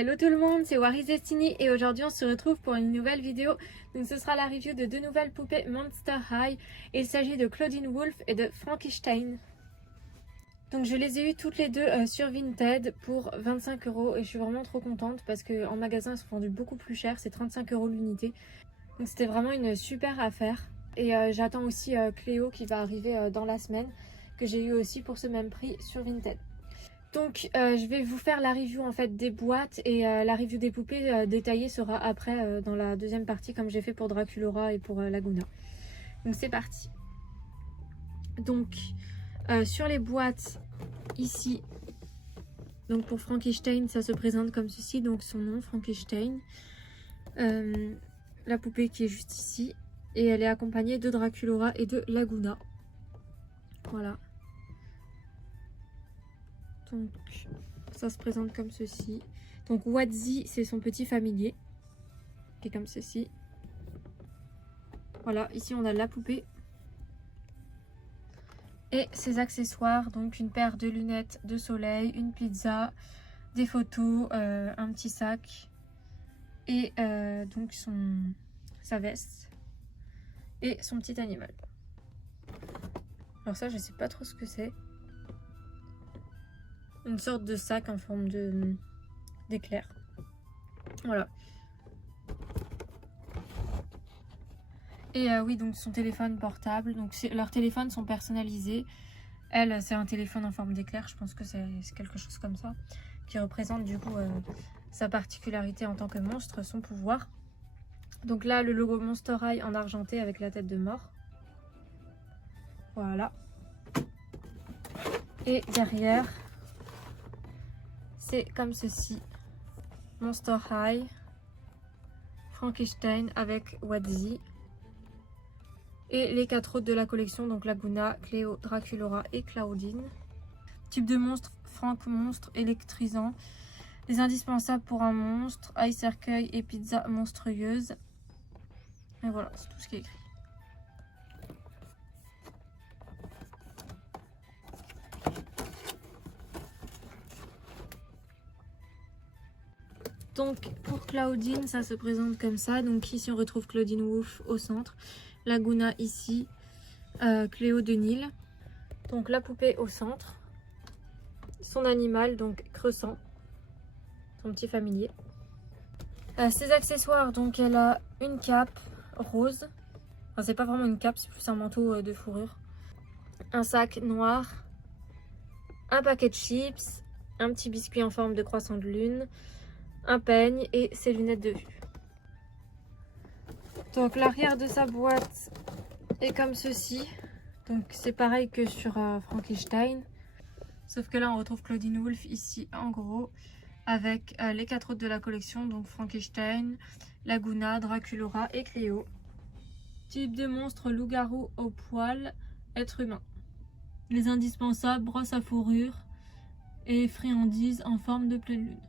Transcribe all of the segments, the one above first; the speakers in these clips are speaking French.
Hello tout le monde, c'est Waris Destiny et aujourd'hui on se retrouve pour une nouvelle vidéo. Donc ce sera la review de deux nouvelles poupées Monster High. Il s'agit de Claudine Wolf et de Frankenstein. Donc je les ai eues toutes les deux sur Vinted pour 25 € et je suis vraiment trop contente parce qu'en magasin elles sont vendues beaucoup plus cher, c'est 35 € l'unité. Donc c'était vraiment une super affaire. Et j'attends aussi Cléo qui va arriver dans la semaine, que j'ai eu aussi pour ce même prix sur Vinted. Donc je vais vous faire la review en fait des boîtes et la review des poupées détaillée sera après dans la deuxième partie comme j'ai fait pour Draculaura et pour Laguna. Donc c'est parti. Donc sur les boîtes ici, donc pour Frankenstein ça se présente comme ceci, donc son nom Frankenstein. La poupée qui est juste ici et elle est accompagnée de Draculaura et de Laguna. Voilà. Donc ça se présente comme ceci. Donc Wadzi c'est son petit familier qui est comme ceci. Voilà, ici on a la poupée et ses accessoires, donc une paire de lunettes de soleil, une pizza, des photos, un petit sac et donc sa veste et son petit animal. Alors ça je sais pas trop ce que c'est. Une sorte de sac en forme d'éclair. Voilà. Et oui, donc son téléphone portable. Donc leurs téléphones sont personnalisés. Elle, c'est un téléphone en forme d'éclair. Je pense que c'est quelque chose comme ça. Qui représente du coup sa particularité en tant que monstre, son pouvoir. Donc là, le logo Monster High en argenté avec la tête de mort. Voilà. Et derrière... c'est comme ceci, Monster High, Frankenstein avec Wadzi et les 4 autres de la collection, donc Laguna, Cléo, Draculaura et Claudine. Type de monstre, Frank monstre électrisant, les indispensables pour un monstre, ice cercueil et pizza monstrueuse. Et voilà, c'est tout ce qui est écrit. Donc pour Claudine ça se présente comme ça. Donc ici on retrouve Claudine Wolf au centre, Laguna ici, Cléo de Nil. Donc la poupée au centre, son animal donc Crescent, son petit familier. Ses accessoires, donc elle a une cape rose, enfin c'est pas vraiment une cape, c'est plus un manteau de fourrure, un sac noir, un paquet de chips, un petit biscuit en forme de croissant de lune, un peigne et ses lunettes de vue. Donc l'arrière de sa boîte est comme ceci. Donc c'est pareil que sur Frankenstein. Sauf que là on retrouve Claudine Wolf ici en gros. Avec les 4 autres de la collection. Donc Frankenstein, Laguna, Draculaura et Cléo. Type de monstre loup-garou au poil, être humain. Les indispensables, brosse à fourrure et friandises en forme de pleine lune.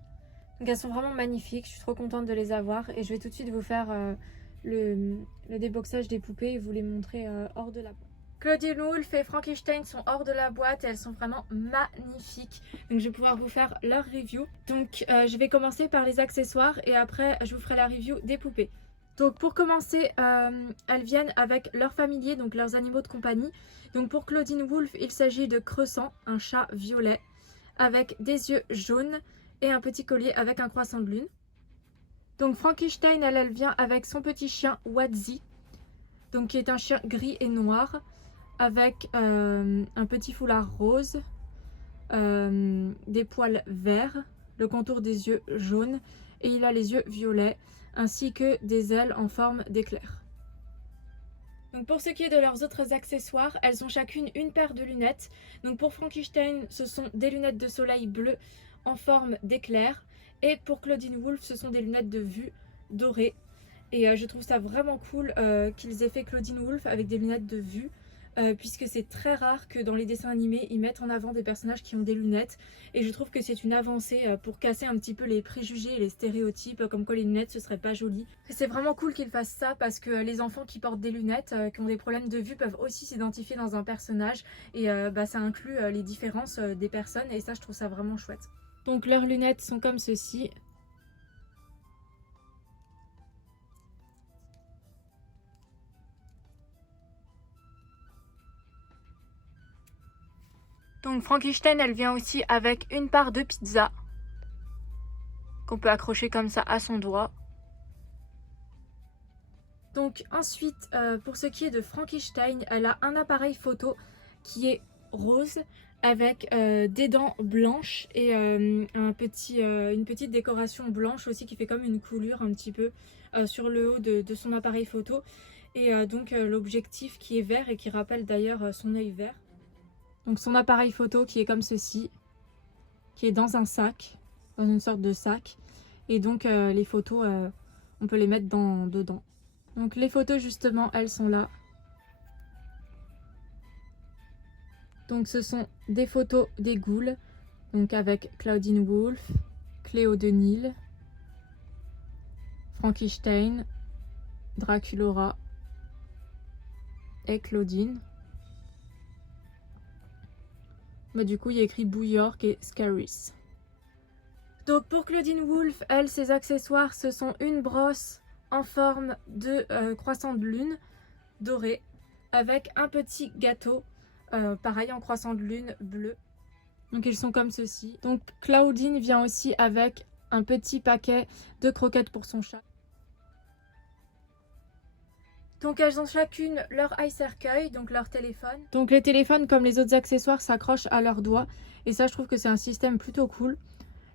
Donc elles sont vraiment magnifiques, je suis trop contente de les avoir et je vais tout de suite vous faire le déboxage des poupées et vous les montrer hors de la boîte. Claudine Wolf et Frankenstein sont hors de la boîte et elles sont vraiment magnifiques. Donc je vais pouvoir vous faire leur review. Donc je vais commencer par les accessoires et après je vous ferai la review des poupées. Donc pour commencer, elles viennent avec leurs familiers, donc leurs animaux de compagnie. Donc pour Claudine Wolf, il s'agit de Crescent, un chat violet avec des yeux jaunes et un petit collier avec un croissant de lune. Donc Frankenstein, elle vient avec son petit chien Wadzi, donc qui est un chien gris et noir, avec un petit foulard rose, des poils verts, le contour des yeux jaunes, et il a les yeux violets, ainsi que des ailes en forme d'éclair. Donc pour ce qui est de leurs autres accessoires, elles ont chacune une paire de lunettes. Donc pour Frankenstein, ce sont des lunettes de soleil bleues en forme d'éclair. Et pour Claudine Wolf, ce sont des lunettes de vue dorées. Et je trouve ça vraiment cool qu'ils aient fait Claudine Wolf avec des lunettes de vue. Puisque c'est très rare que dans les dessins animés, ils mettent en avant des personnages qui ont des lunettes. Et je trouve que c'est une avancée pour casser un petit peu les préjugés et les stéréotypes, comme quoi les lunettes ce serait pas joli. C'est vraiment cool qu'ils fassent ça parce que les enfants qui portent des lunettes, qui ont des problèmes de vue, peuvent aussi s'identifier dans un personnage. Et ça inclut les différences des personnes et ça je trouve ça vraiment chouette. Donc leurs lunettes sont comme ceci. Donc Frankenstein, elle vient aussi avec une part de pizza qu'on peut accrocher comme ça à son doigt. Donc ensuite, pour ce qui est de Frankenstein, elle a un appareil photo qui est rose avec des dents blanches et une petite décoration blanche aussi qui fait comme une coulure un petit peu sur le haut de son appareil photo. Et donc l'objectif qui est vert et qui rappelle d'ailleurs son œil vert. Donc son appareil photo qui est comme ceci, qui est dans un sac, dans une sorte de sac. Et donc les photos, on peut les mettre dedans. Donc les photos justement, elles sont là. Donc ce sont des photos des ghouls, donc avec Claudine Wolfe, Cléo de Nil, Frankenstein, Draculaura et Claudine. Mais du coup il y a écrit Bouyork et Scaris. Donc pour Claudine Wolfe, elle, ses accessoires, ce sont une brosse en forme de croissant de lune doré avec un petit gâteau, pareil en croissant de lune bleu. Donc ils sont comme ceci. Donc Claudine vient aussi avec un petit paquet de croquettes pour son chat. Donc elles ont chacune leur eye cercueil, donc leur téléphone. Donc les téléphones comme les autres accessoires s'accrochent à leurs doigts. Et ça je trouve que c'est un système plutôt cool.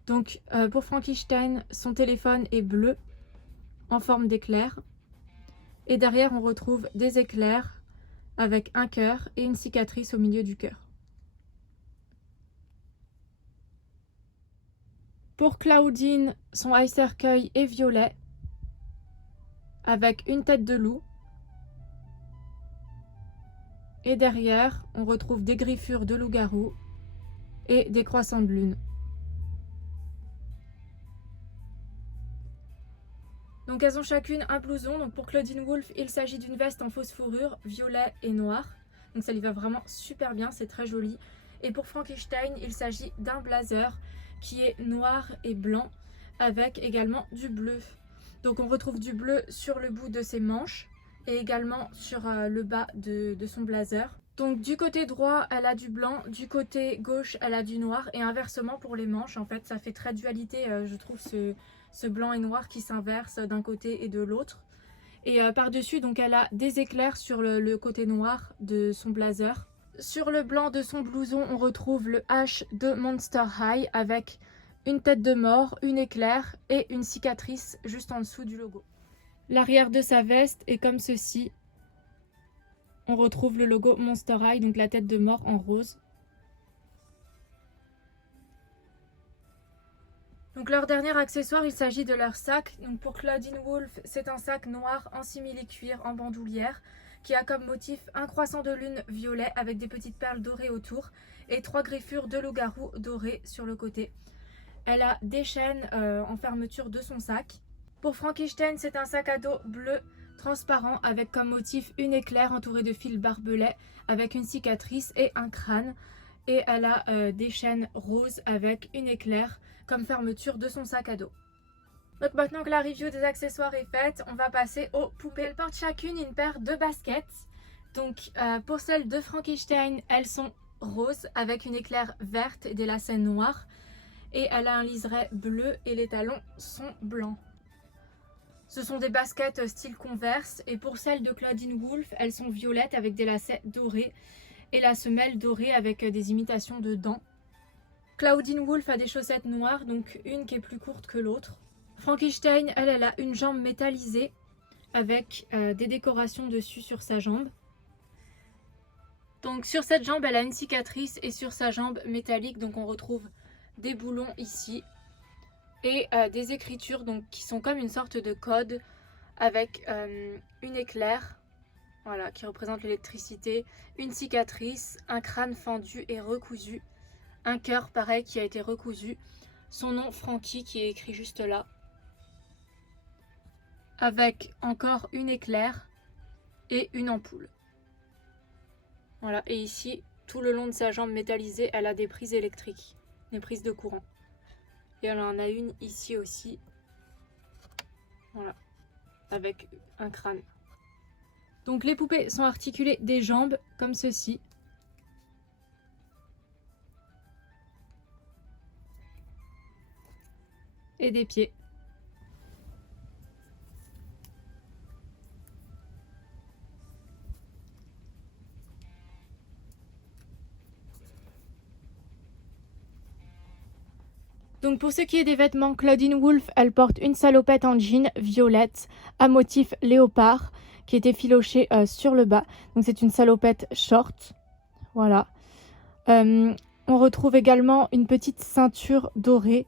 Donc pour Frankenstein, son téléphone est bleu en forme d'éclair. Et derrière on retrouve des éclairs avec un cœur et une cicatrice au milieu du cœur. Pour Claudine, son eye cercueil est violet avec une tête de loup. Et derrière, on retrouve des griffures de loup-garou et des croissants de lune. Donc elles ont chacune un blouson. Donc pour Claudine Wolfe, il s'agit d'une veste en fausse fourrure, violet et noir. Donc ça lui va vraiment super bien, c'est très joli. Et pour Frankenstein, il s'agit d'un blazer qui est noir et blanc avec également du bleu. Donc on retrouve du bleu sur le bout de ses manches et également sur le bas de son blazer. Donc du côté droit, elle a du blanc, du côté gauche, elle a du noir et inversement pour les manches. En fait, ça fait très dualité, je trouve, ce blanc et noir qui s'inverse d'un côté et de l'autre. Et par-dessus, donc elle a des éclairs sur le côté noir de son blazer. Sur le blanc de son blouson, on retrouve le H de Monster High avec une tête de mort, une éclair et une cicatrice juste en dessous du logo. L'arrière de sa veste est comme ceci. On retrouve le logo Monster High, donc la tête de mort en rose. Donc leur dernier accessoire, il s'agit de leur sac. Donc pour Claudine Wolfe, c'est un sac noir en simili-cuir en bandoulière qui a comme motif un croissant de lune violet avec des petites perles dorées autour et 3 griffures de loup-garou dorées sur le côté. Elle a des chaînes en fermeture de son sac. Pour Frankenstein, c'est un sac à dos bleu transparent avec comme motif une éclair entourée de fils barbelés avec une cicatrice et un crâne. Et elle a des chaînes roses avec une éclair comme fermeture de son sac à dos. Donc maintenant que la review des accessoires est faite, on va passer aux poupées. Elles portent chacune une paire de baskets. Donc pour celles de Frankenstein, elles sont roses avec une éclair verte et des lacets noirs. Et elle a un liseré bleu et les talons sont blancs. Ce sont des baskets style Converse. Et pour celles de Claudine Wolfe, elles sont violettes avec des lacets dorés et la semelle dorée avec des imitations de dents. Claudine Wolfe a des chaussettes noires, donc une qui est plus courte que l'autre. Frankenstein, elle a une jambe métallisée avec des décorations dessus sur sa jambe. Donc sur cette jambe, elle a une cicatrice et sur sa jambe métallique, donc on retrouve des boulons ici et des écritures donc, qui sont comme une sorte de code avec une éclair. Voilà, qui représente l'électricité, une cicatrice, un crâne fendu et recousu, un cœur pareil qui a été recousu, son nom Frankie qui est écrit juste là, avec encore une éclair et une ampoule. Voilà, et ici, tout le long de sa jambe métallisée, elle a des prises électriques, des prises de courant. Et elle en a une ici aussi, voilà, avec un crâne. Donc les poupées sont articulées des jambes comme ceci. et des pieds. Donc pour ce qui est des vêtements, Claudine Wolfe, elle porte une salopette en jean violette à motif léopard qui est effilochée sur le bas. Donc c'est une salopette short. Voilà. On retrouve également une petite ceinture dorée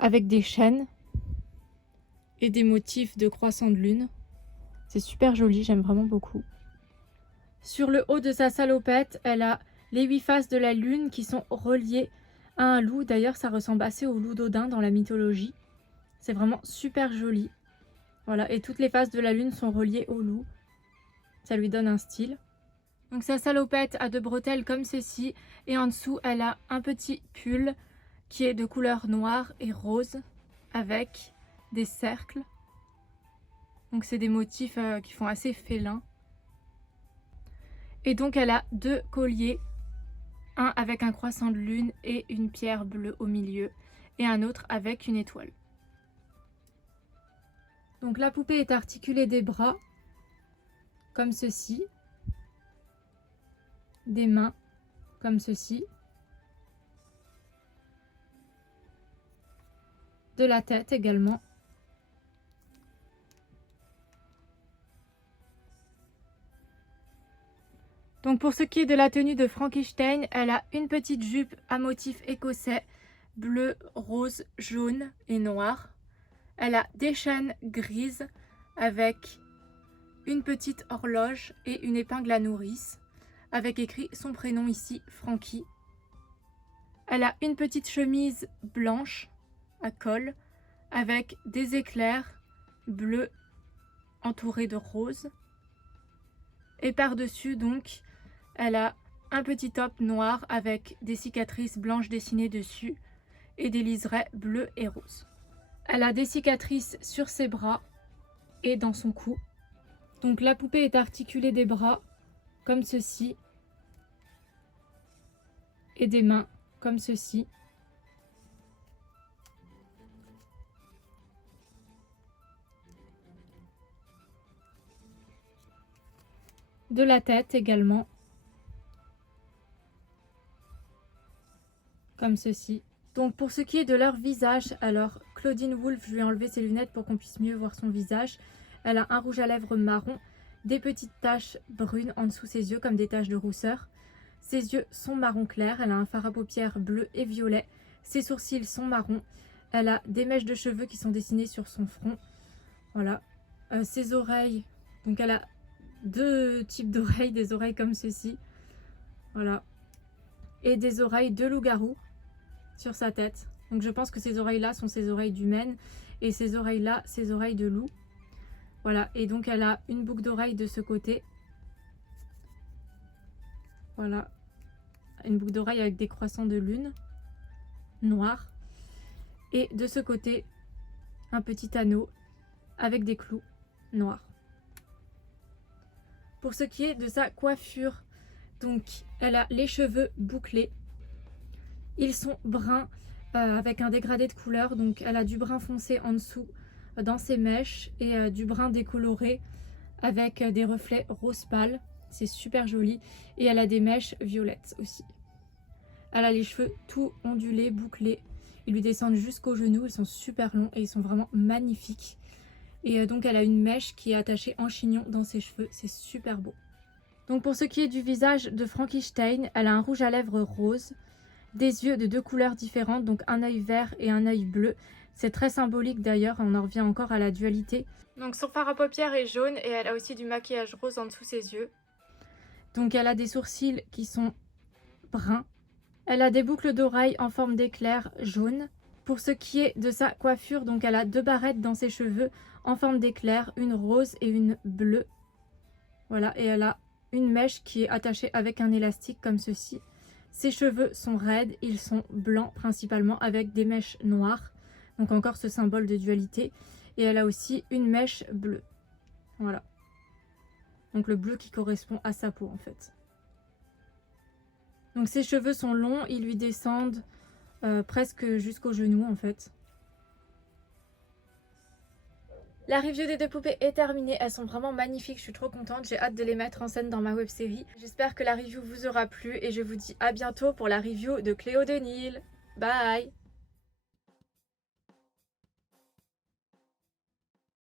avec des chaînes et des motifs de croissant de lune. C'est super joli, j'aime vraiment beaucoup. Sur le haut de sa salopette, elle a les 8 faces de la lune qui sont reliées à un loup. D'ailleurs, ça ressemble assez au loup d'Odin dans la mythologie. C'est vraiment super joli. Voilà, et toutes les faces de la lune sont reliées au loup. Ça lui donne un style. Donc sa salopette a 2 bretelles comme ceci. Et en dessous, elle a un petit pull qui est de couleur noire et rose avec des cercles. Donc c'est des motifs qui font assez félin. Et donc elle a 2 colliers. Un avec un croissant de lune et une pierre bleue au milieu. Et un autre avec une étoile. Donc la poupée est articulée des bras, comme ceci. Des mains, comme ceci. De la tête également. Donc pour ce qui est de la tenue de Frankenstein, elle a une petite jupe à motif écossais, bleu, rose, jaune et noir. Elle a des chaînes grises avec une petite horloge et une épingle à nourrice, avec écrit son prénom ici, Frankie. Elle a une petite chemise blanche à col, avec des éclairs bleus entourés de rose. Et par-dessus, donc, elle a un petit top noir avec des cicatrices blanches dessinées dessus et des liserés bleus et roses. Elle a des cicatrices sur ses bras et dans son cou. Donc la poupée est articulée des bras comme ceci et des mains comme ceci. De la tête également comme ceci. Donc pour ce qui est de leur visage, alors Claudine Wolfe, je lui ai enlevé ses lunettes pour qu'on puisse mieux voir son visage. Elle a un rouge à lèvres marron, des petites taches brunes en dessous ses yeux comme des taches de rousseur. Ses yeux sont marron clair, elle a un fard à paupières bleu et violet. Ses sourcils sont marrons. Elle a des mèches de cheveux qui sont dessinées sur son front. Voilà. Ses oreilles, donc elle a 2 types d'oreilles, des oreilles comme ceci. Voilà. Et des oreilles de loup-garou sur sa tête. Donc je pense que ces oreilles-là sont ses oreilles d'humaine et ces oreilles-là, ses oreilles de loup. Voilà, et donc elle a une boucle d'oreille de ce côté. Voilà, une boucle d'oreille avec des croissants de lune noirs. Et de ce côté, un petit anneau avec des clous noirs. Pour ce qui est de sa coiffure, donc elle a les cheveux bouclés. Ils sont bruns avec un dégradé de couleur. Donc elle a du brun foncé en dessous dans ses mèches et du brun décoloré avec des reflets rose pâle. C'est super joli. Et elle a des mèches violettes aussi. Elle a les cheveux tout ondulés, bouclés. Ils lui descendent jusqu'aux genoux. Ils sont super longs et ils sont vraiment magnifiques. Et donc elle a une mèche qui est attachée en chignon dans ses cheveux. C'est super beau. Donc pour ce qui est du visage de Frankenstein, elle a un rouge à lèvres rose. Des yeux de 2 couleurs différentes, donc un œil vert et un œil bleu. C'est très symbolique d'ailleurs, on en revient encore à la dualité. Donc son fard à paupières est jaune et elle a aussi du maquillage rose en dessous ses yeux. Donc elle a des sourcils qui sont bruns. Elle a des boucles d'oreilles en forme d'éclair jaune. Pour ce qui est de sa coiffure, donc elle a 2 barrettes dans ses cheveux en forme d'éclair, une rose et une bleue. Voilà, et elle a une mèche qui est attachée avec un élastique comme ceci. Ses cheveux sont raides, ils sont blancs principalement avec des mèches noires. Donc encore ce symbole de dualité. Et elle a aussi une mèche bleue. Voilà. Donc le bleu qui correspond à sa peau en fait. Donc ses cheveux sont longs, ils lui descendent presque jusqu'aux genoux en fait. La review des deux poupées est terminée, elles sont vraiment magnifiques, je suis trop contente, j'ai hâte de les mettre en scène dans ma web série. J'espère que la review vous aura plu et je vous dis à bientôt pour la review de Cléo de Nil. Bye!